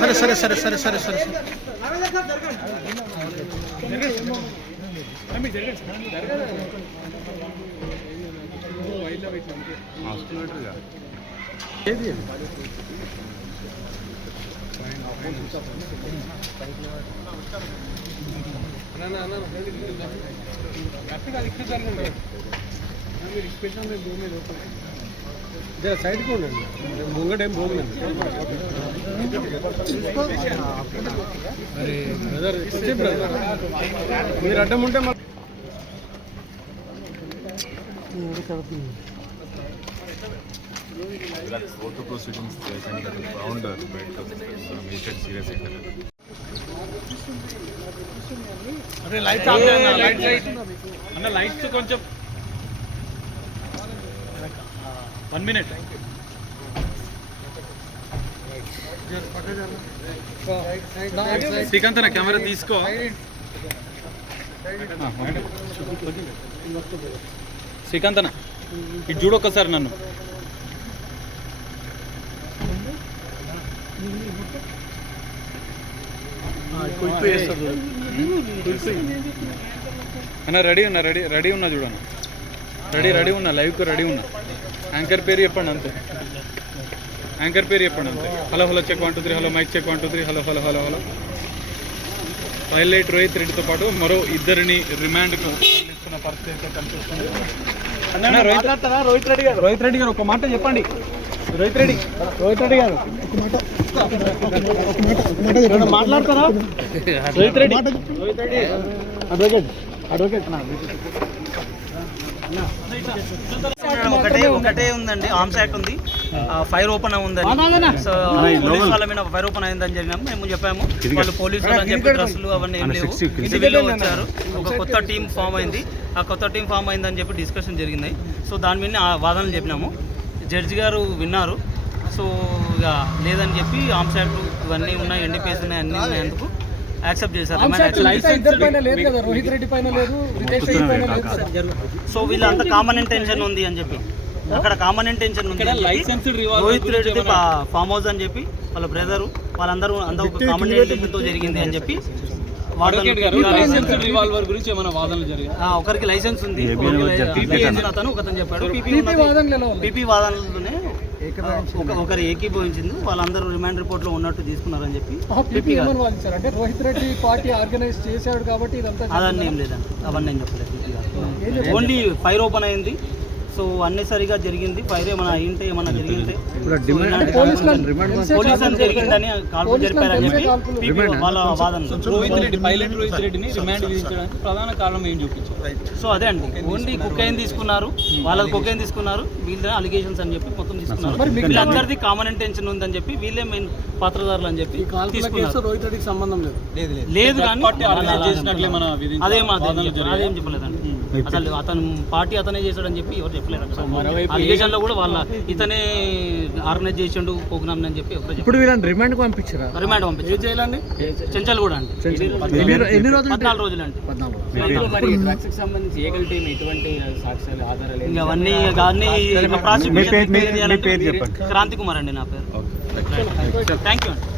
సరే సరే సరే సరే సరే సరే जरा साइड को मुंगा टाइम बोल अरे ब्रदर మీరు అడ్డం ఉంటే court proceedings round major serious అరే లైట్ ఆఫ్ చేయండి లైట్ లైట్ అన్న లైట్స్ కొంచెం 1 మినిట్ శ్రీకాంత్ నా కెమెరా తీసుకో శ్రీకాంత్ అన్న ఇటు చూడొక్కసారి నన్ను అన్న రెడీ ఉన్నా రెడీ ఉన్నా చూడన్న రెడీ ఉన్నా లైవ్కి రెడీ ఉన్నా యాంకర్ పేరు చెప్పండి అంతే యాంకర్ పేరు చెప్పండి అంతే hello check 1 2 3 hello mike check 1 2 3 hello highlight Rohit రెడ్డితో పాటు మరో ఇద్దరిని రిమాండ్కు తరలిస్తున్న పరిస్థితి అయితే కనిపిస్తుంది. రోహిత్ రెడ్డి గారు ఒక మాట చెప్పండి. రోహిత్ రెడ్డి గారు మాట్లాడతారా? రోహిత్ రెడ్డి అడ్వకేట్ ఒకటే ఉందండి, ఆర్మ్స్ యాక్ట్ ఉంది, ఫైర్ ఓపెన్ ఉందని. సో పోలీస్ వాళ్ళ మీద ఫైర్ ఓపెన్ అయిందని జరిగినాము. మేము చెప్పాము, వాళ్ళు పోలీసులు అని చెప్పి డ్రెస్సులు అవన్నీ ఏం లేవు, సివిల్లో వచ్చారు. ఒక కొత్త టీం ఫామ్ అయింది, ఆ కొత్త టీం ఫామ్ అయిందని చెప్పి డిస్కషన్ జరిగింది. సో దాని మీద వాదనలు చెప్పినాము, జడ్జి గారు విన్నారు. సో ఇక లేదని చెప్పి ఆర్మ్స్ యాక్ట్ ఇవన్నీ ఉన్నాయి, ఎన్డీపీఎస్ ఉన్నాయి, అన్నీ ఉన్నందుకు యాక్సెప్ట్ చేశారు. సో వీళ్ళంతా కామన్ ఇంటెన్షన్ ఉంది అని చెప్పి, అక్కడ కామన్ ఇంటెన్షన్ ఉంది. రోహిత్ రెడ్డి ఫామ్ హౌస్ అని చెప్పి వాళ్ళ బ్రదరు వాళ్ళందరూ అందరూ కామన్ ఇంటెన్షన్తో జరిగింది అని చెప్పి ఒకరికి లైసెన్స్ ఉంది, అతను ఒకతను చెప్పాడు. పీపీ వాదనలోనే ఒకరు ఏకీభవించింది, వాళ్ళందరూ రిమాండ్ రిపోర్ట్ లో ఉన్నట్టు తీసుకున్నారని చెప్పి. అంటే రోహిత్ రెడ్డి పార్టీ ఆర్గనైజ్ చేశాడు కాబట్టి అదన్నీ ఏం లేదండి, అవన్నీ ఏం చెప్పలేదు. ఓన్లీ ఫైర్ ఓపెన్ అయింది. సో అన్నెసరిగా జరిగింది, ఫైర్ ఏమైనా అయింటే ఏమన్నా జరిగింటే పోలీస్ అని జరిగిందని కాల్పులు జరిపారని చెప్పి వాళ్ళ వాదన. రోహిత్ రెడ్డిని రిమాండ్ విధించడానికి ప్రధాన కారణం ఏం చూపించారు? సో అదే అండి, ఓన్లీ కుకైన్ తీసుకున్నారు, వాళ్ళకి కుకైన్ తీసుకున్నారు, వీళ్ళ అలిగేషన్స్ అని చెప్పి మొత్తం తీసుకున్నారు. వీళ్ళందరిది కామన్ ఇంటెన్షన్ ఉందని చెప్పి వీళ్ళే మెయిన్ పాత్రదారులు అని చెప్పి తీసుకున్నారు. రోహిత్ రెడ్డికి సంబంధం లేదు కానీ అదేం చెప్పలేదండి. అసలు అతను పార్టీ అతనే చేశాడని చెప్పి ఎవరు చెప్పలేదు. అలిగేషన్ లో కూడా వాళ్ళ ఇతనే ఆర్గనైజ్ చేసిండు ప్రోగ్రామ్ అని చెప్పి ఎవరు. ఇప్పుడు వీళ్ళని రిమాండ్ పంపించారు. రిమాండ్ పంపించారు. చేయాలండి చెంచల్ కూడా అండి 14 రోజులు అండి. అవన్నీ క్రాంతి కుమార్ అండి నా పేరు. థ్యాంక్ యూ అండి.